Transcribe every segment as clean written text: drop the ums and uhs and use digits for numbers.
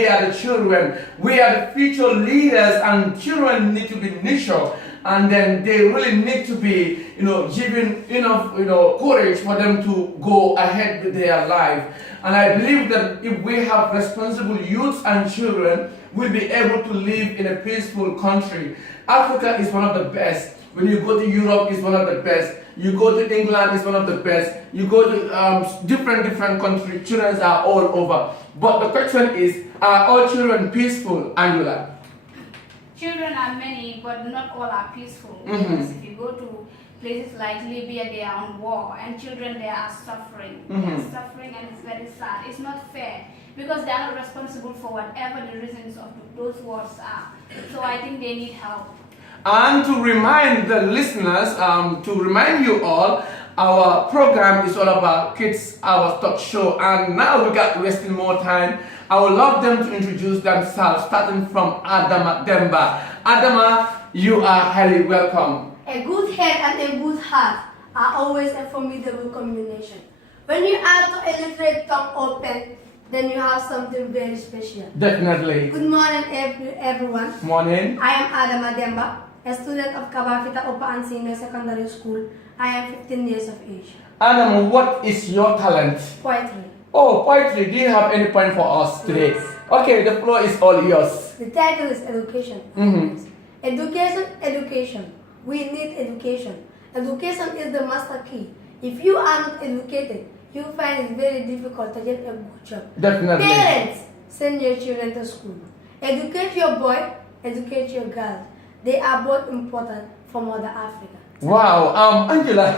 They are the children. We are the future leaders, and children need to be nurtured, and then they really need to be, given enough, courage for them to go ahead with their life. And I believe that if we have responsible youths and children, we'll be able to live in a peaceful country. Africa is one of the best. When you go to Europe, it's one of the best. You go to England, it's one of the best. You go to different countries, children are all over. But the question is, are all children peaceful, Angela? Children are many, but not all are peaceful. Because if you go to places like Libya, they are on war, and children there are suffering. They are suffering, and it's very sad. It's not fair, because they are not responsible for whatever the reasons of those wars are. So I think they need help. And to remind the listeners, to remind you all, our program is all about Kids Hour Talk Show. And now we got wasting more time. I would love them to introduce themselves, starting from Adama Demba. Adama, you are highly welcome. A good head and a good heart are always a formidable combination. When you add to a literate tongue or pen, then you have something very special. Definitely. Good morning, everyone. Morning. I am Adama Demba, a student of Kabafita Upper and Senior Secondary School. I am 15 years of age. Adam, what is your talent? Poetry. Oh, poetry. Do you have any point for us today? Yes. Okay, the floor is all yours. The title is Education. Education. We need education. Education is the master key. If you are not educated, you find it very difficult to get a good job. Definitely. Parents, send your children to school. Educate your boy, educate your girl. They are both important for Mother Africa. Wow, Angela,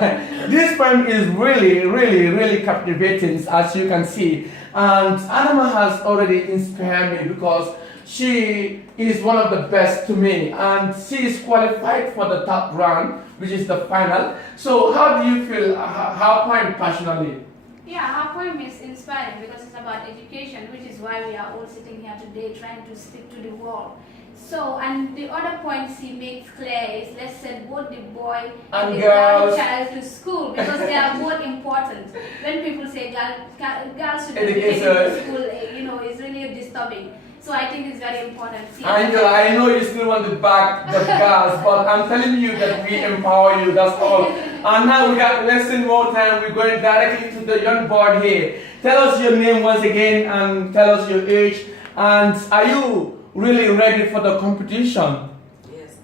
this poem is really captivating, as you can see. And Adama has already inspired me because she is one of the best to me, and she is qualified for the top round, which is the final. So how do you feel her poem passionately? Yeah, her poem is inspiring because it's about education, which is why we are all sitting here today trying to speak to the world. So, and the other points he makes clear is, let's send both the boy and the girl child to school, because they are both important. When people say girls should be taken to school, it's really disturbing. So I think it's very important. Angela, I know you still want to back the girls, but I'm telling you that we empower you, that's all. And now we got wasting more time. We're going directly to the young boy here. Tell us your name once again and tell us your age. And are you really ready for the competition? Yes.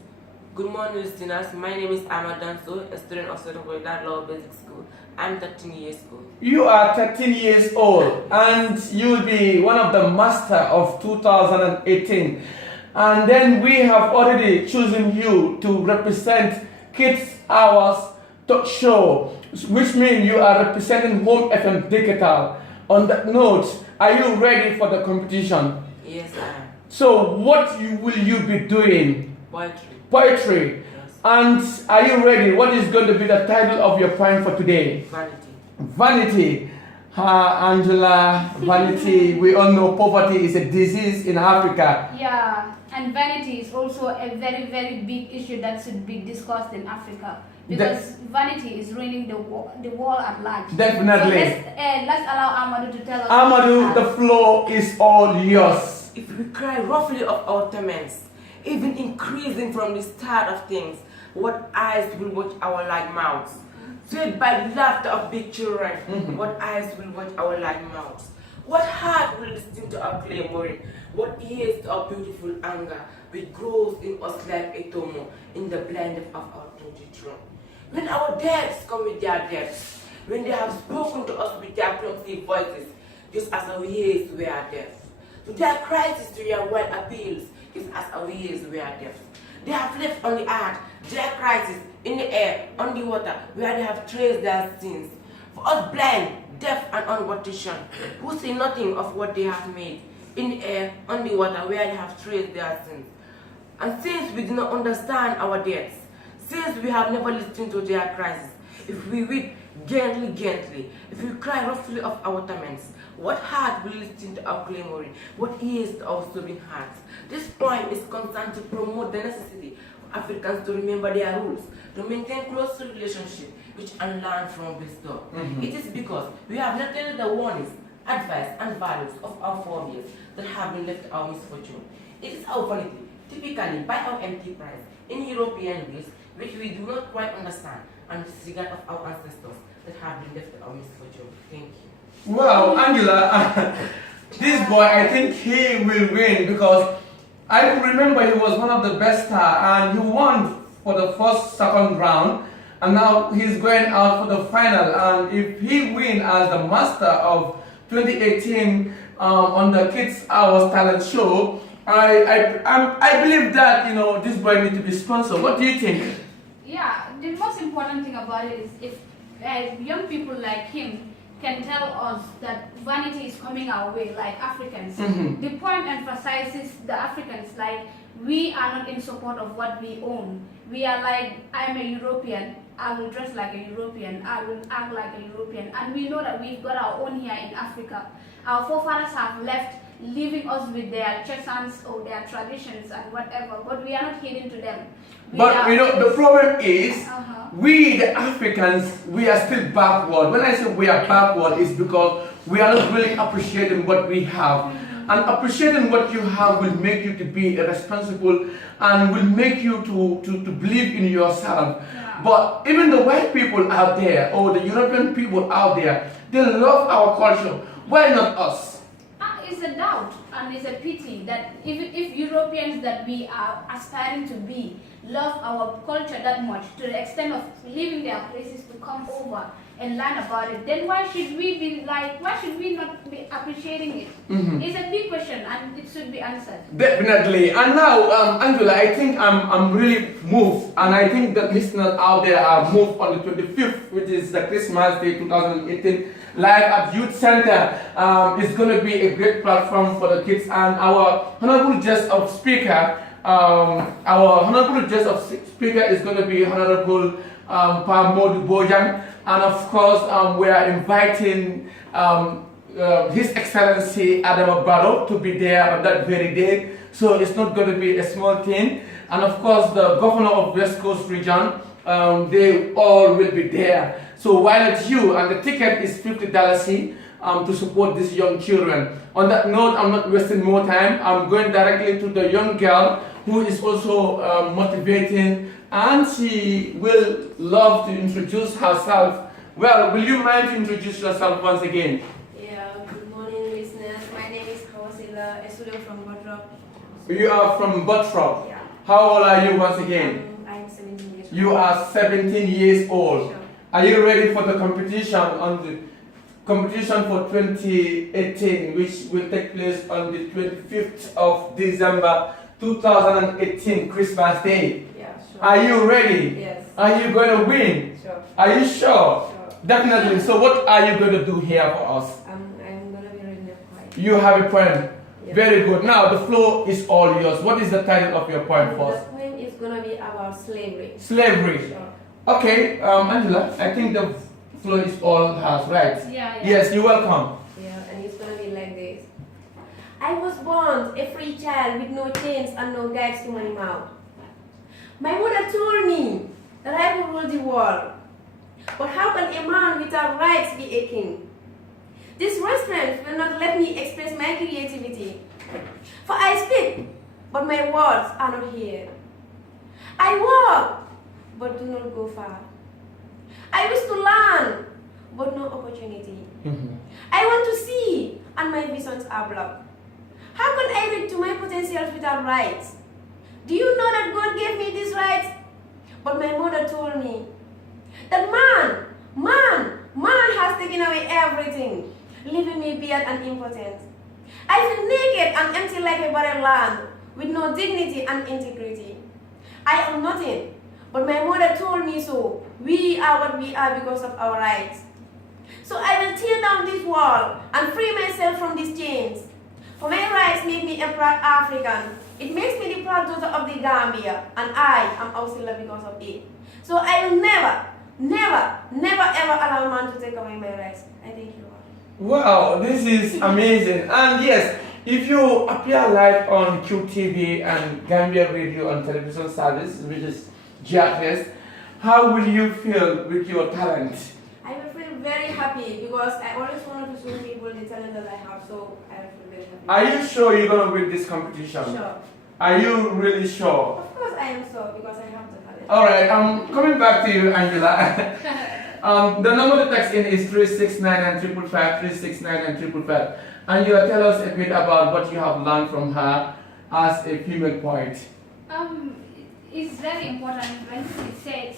Good morning, listeners. My name is Ahmad Danso, a student of Southern Florida Law Basic School. I'm 13 years old. You are 13 years old, and you will be one of the master of 2018. And then we have already chosen you to represent Kids Hours Talk Show, which means you are representing Home FM Digital. On that note, are you ready for the competition? Yes, I am. So what will you be doing? Poetry. Poetry. Yes. And are you ready? What is going to be the title of your poem for today? Vanity. Vanity. Angela, vanity. We all know poverty is a disease in Africa. Yeah, and vanity is also a very big issue that should be discussed in Africa. Because vanity is ruining the world at large. Definitely. So let's allow Amadou to tell us. Amadou, the floor is all yours. If we cry roughly of our torments, even increasing from the start of things, what eyes will watch our like mouths? Swayed by the laughter of big children, what eyes will watch our like mouths? What heart will listen to our clamoring? What ears to our beautiful anger, which grows in us like a tumor in the blind of our dirty throne? When our deaths come with their deaths, when they have spoken to us with their clumsy voices, just as our ears were deaf. To their crisis, to their wild appeals, just as our ears were deaf. They have left on the earth their crisis in the air, on the water, where they have traced their sins. For us blind, deaf and unwatching, who see nothing of what they have made, in the air, on the water, where they have traced their sins. And since we do not understand our deaths, since we have never listened to their crisis, if we weep gently, if we cry roughly of our torments, what heart will listen to our clamoring? What ears to our sobbing hearts? This poem is concerned to promote the necessity for Africans to remember their roots, to maintain close relationship, which unlearn from wisdom. It is because we have neglected the warnings advice and values of our forebears that have been left our misfortune. It is our polity, typically by our enterprise, in European ways, which we do not quite understand, and disregard of our ancestors that have been left our misfortune. Thank you. Wow, Angela, this boy, I think he will win because I remember he was one of the best and he won for the second round, and now he's going out for the final. And if he wins as the master of 2018 on the Kids Hours Talent Show, I believe that this boy needs to be sponsored. What do you think? Yeah, the most important thing about it is if young people like him can tell us that vanity is coming our way, like Africans. The poem emphasizes the Africans, like we are not in support of what we own. We are like, I'm a European, I will dress like a European, I will act like a European. And we know that we've got our own here in Africa. Our forefathers have left, leaving us with their chants or their traditions and whatever, but we are not heeding to them. But the problem is, we the Africans, we are still backward. When I say we are backward, it's because we are not really appreciating what we have. And appreciating what you have will make you to be responsible and will make you to believe in yourself. But even the white people out there or the European people out there, they love our culture. Why not us? It's a doubt and it's a pity that if Europeans that we are aspiring to be love our culture that much to the extent of leaving their places to come over and learn about it, then why should we not be appreciating it? It's a big question and it should be answered. Definitely. And now, Angela, I think I'm really moved, and I think the listeners out there are moved on the 25th, which is the Christmas Day 2018, live at Youth Center. It's going to be a great platform for the kids, and our honorable guest of speaker is going to be Honorable Pamod Bojang, and of course we are inviting His Excellency Adam Barrow to be there on that very day. So it's not going to be a small thing, and of course the governor of West Coast region, they all will be there. So while it's you, and the ticket is $50 to support these young children. On that note, I'm not wasting more time. I'm going directly to the young girl who is also motivating, and she will love to introduce herself. Well, will you mind to introduce yourself once again? Yeah, good morning listeners. My name is Kawasila, a student from Bodrop. You are from Bottrop. Yeah. How old are you once again? I'm 17 years old. You are 17 years old. Sure. Are you ready for the competition for 2018, which will take place on the 25th of December 2018, Christmas Day? Yeah, sure. Are you ready? Yes. Are you going to win? Sure. Are you sure? Sure. Definitely. So what are you going to do here for us? I'm gonna be reading the poem. You have a poem. Yeah. Very good. Now the floor is all yours. What is the title of your poem first? The poem is gonna be about slavery. Slavery. Sure. Okay, Angela, I think the floor is all hers, right? Yeah. Yes, you're welcome. Yeah, and it's gonna be like this. I was born a free child with no chains and no guides to my mouth. My mother told me that I would rule the world. But how can a man without rights be a king? This restraint will not let me express my creativity. For I speak, but my words are not here. I walk, but do not go far. I wish to learn, but no opportunity. I want to see, and my visions are blocked. How can I reach to my potentials without rights? Do you know that God gave me these rights? But my mother told me that man has taken away everything, leaving me bare and impotent. I feel naked and empty like a barren land, with no dignity and integrity. I am nothing, but my mother told me so. We are what we are because of our rights. So I will tear down this wall and free myself from these chains. For my rights make me a proud African. It makes me the proud daughter of the Gambia, and I am Ausila because of it. So I will never ever allow man to take away my rights. I thank you all. Wow, this is amazing. And yes, if you appear live on QTV and Gambian radio and television service, which is GRS, how will you feel with your talent? I will feel very happy because I always wanted to show people the talent that I have, so I feel very happy. Are you sure you're gonna win this competition? Sure. Are you really sure? Of course I am so because I have the talent. Alright, coming back to you, Angela. The number to text in is 369 and 555, 369 and 555. Angela, tell us a bit about what you have learned from her as a female poet. It's very important when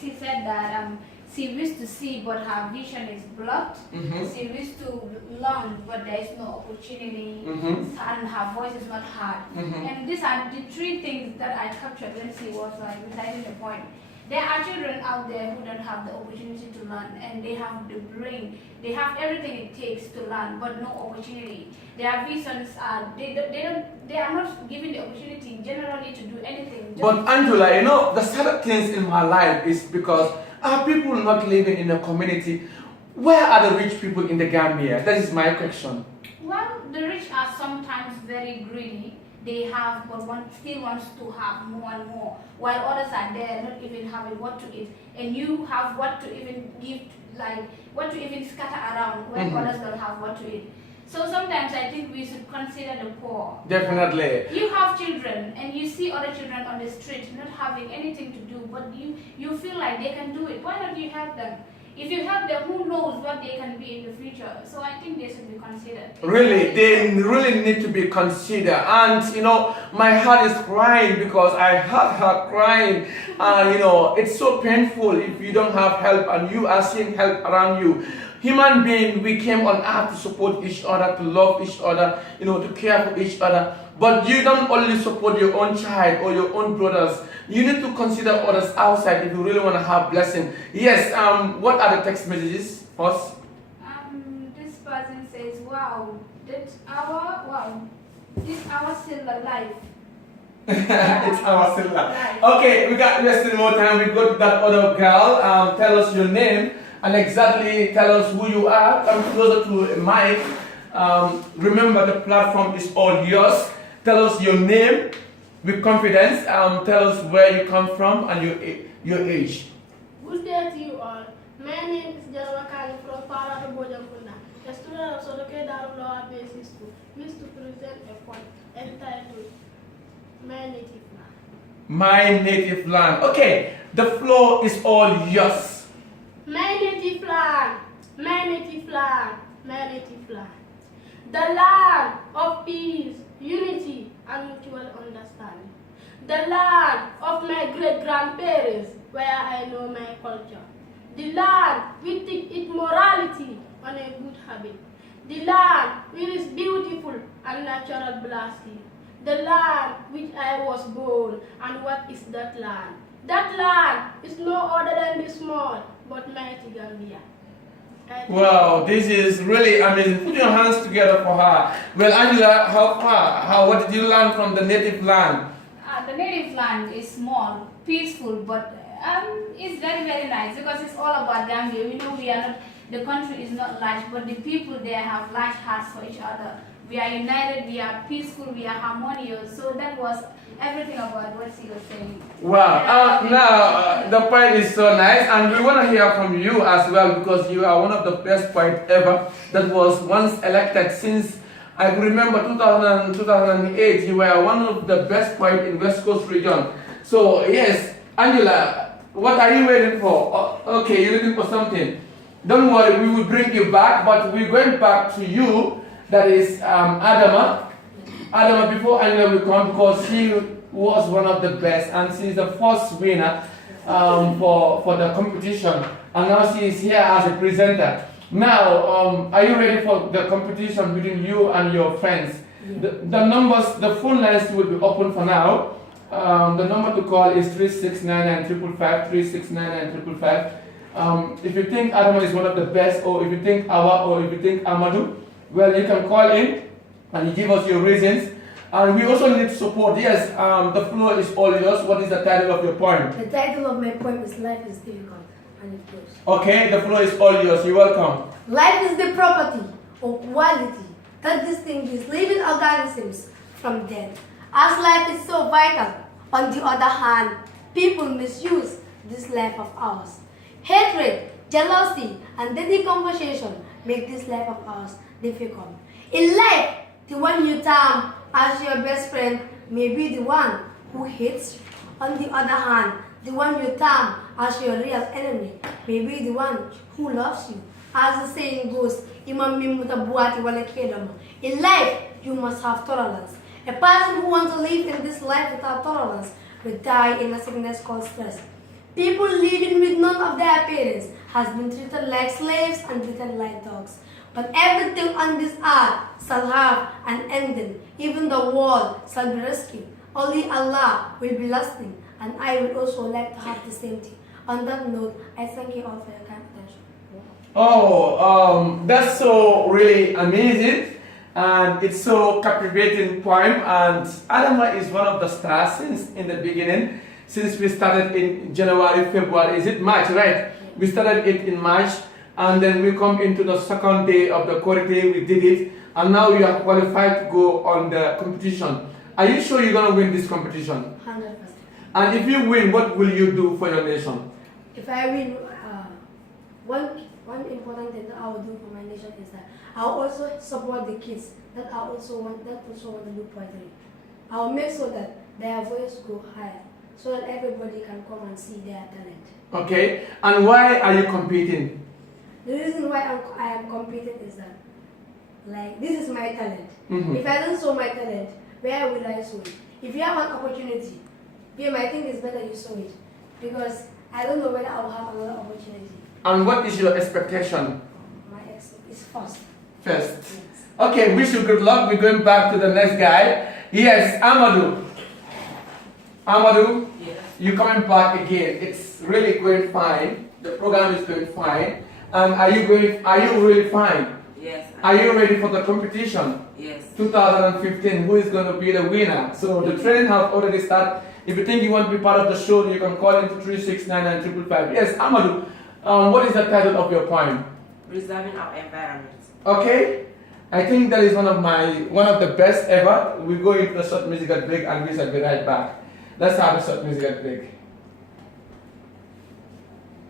she said that she wished to see but her vision is blocked. She wished to learn but there is no opportunity and her voice is not heard. And these are the three things that I captured when she was reciting the poem. There are children out there who don't have the opportunity to learn, and they have the brain, they have everything it takes to learn, but no opportunity. Their visions are, they are not given the opportunity generally to do anything. But Angela, you know, the sad things in my life is because are people not living in a community? Where are the rich people in the Gambia? That is my question. Well, the rich are sometimes very greedy. They have, but one still wants to have more and more, while others are there not even having what to eat, and you have what to even give, like what to even scatter around when others don't have what to eat. So sometimes I think we should consider the poor. Definitely. You have children and you see other children on the street not having anything to do, but you feel like they can do it. Why don't you help them? If you help them, who knows what they can be in the future? So I think they should be considered. Really, they really need to be considered. And you know, my heart is crying because I heard her crying. And you know, it's so painful if you don't have help and you are seeing help around you. Human beings, we came on earth to support each other, to love each other, you know, to care for each other. But you don't only support your own child or your own brothers. You need to consider others outside if you really want to have blessing. Yes, what are the text messages first? This person says, wow, this hour still alive. It's our silver. Okay, we got less than more time. We go to that other girl. Tell us your name and exactly tell us who you are. Come closer to a mic. Remember, the platform is all yours. Tell us your name with confidence. Tell us where you come from and your age. Good day to you all. My name is Jalwakani from Para Bojankunda, a student of Sodoke Darulawa Basic School. Wish to present a poem entitled My Native Land. My native land. Okay, the floor is all yours. My native land, my native land, my native land. The land of peace, unity, and mutual understanding. The land of my great-grandparents, where I know my culture. The land which teach its morality on a good habit. The land which is beautiful and natural blessing. The land which I was born, and what is that land? That land is no other than the small but mighty Gambia. Wow, this is really amazing. Put your hands together for her. Well, Angela, how far? What did you learn from the native land? The native land is small, peaceful, but it's very, very nice because it's all about Gambia. We know we are not, the country is not large, but the people there have large hearts for each other. We are united, we are peaceful, we are harmonious. So that was everything about what she was saying. Wow. Now, the point is so nice, and we want to hear from you as well because you are one of the best poets ever that was once elected since, I remember 2008, you were one of the best poets in West Coast region. So, yes, Angela, what are you waiting for? Okay, you're looking for something. Don't worry, we will bring you back, but we're going back to you. That is Adama. Adama, before Angela will come, because she was one of the best and she's the first winner for the competition. And now she is here as a presenter. Now, are you ready for the competition between you and your friends? Yeah. The numbers, the phone lines will be open for now. The number to call is 369 and 555, 369 and 555. If you think Adama is one of the best, or if you think Awa, or if you think Amadou, well, you can call in and you give us your reasons. And we also need support. Yes, the floor is all yours. What is the title of your poem? The title of my poem is Life is Difficult, and it goes. Okay, the floor is all yours. You're welcome. Life is the property or quality that distinguishes living organisms from dead. As life is so vital, on the other hand, people misuse this life of ours. Hatred jealousy, and daily conversation make this life of ours difficult. In life, the one you term as your best friend may be the one who hates you. On the other hand, the one you term as your real enemy may be the one who loves you. As the saying goes, in life, you must have tolerance. A person who wants to live in this life without tolerance will die in a sickness called stress. People living with none of their parents has been treated like slaves and treated like dogs. But everything on this earth shall have an ending. Even the world shall be rescued. Only Allah will be lasting, and I would also like to have the same thing. On that note, I thank you all for your kind attention. Oh, that's so really amazing, and it's so captivating poem. And Adama is one of the stars since in the beginning, since we started in January, February. Is it March, right? We started it in March, and then we come into the second day of the quality. We did it, and now you are qualified to go on the competition. Are you sure you're gonna win this competition? 100%. And if you win, what will you do for your nation? If I win, one important thing that I will do for my nation is that I will also support the kids that also want to do poetry. I will make sure that their voice go higher, so that everybody can come and see their talent. Okay. And why are you competing? The reason why I am competing is that, like, this is my talent. If I don't show my talent, where will I show it? If you have an opportunity, I think it's better you show it, because I don't know whether I will have another opportunity. And what is your expectation? My ex is first. First. Yes. Okay, wish you good luck. We're going back to the next guy. Yes, Amadou. Amadou, Yes. you coming back again. It's really going fine. The program is going fine. And are you really fine? Yes. Are you ready for the competition? Yes. 2015, who is going to be the winner? So the training has already started. If you think you want to be part of the show, you can call into 3699 Yes, Amadou, what is the title of your poem? Preserving our environment. Okay, I think that is one of the best ever. We go into a short musical break and we shall be right back. Let's have a short musical break.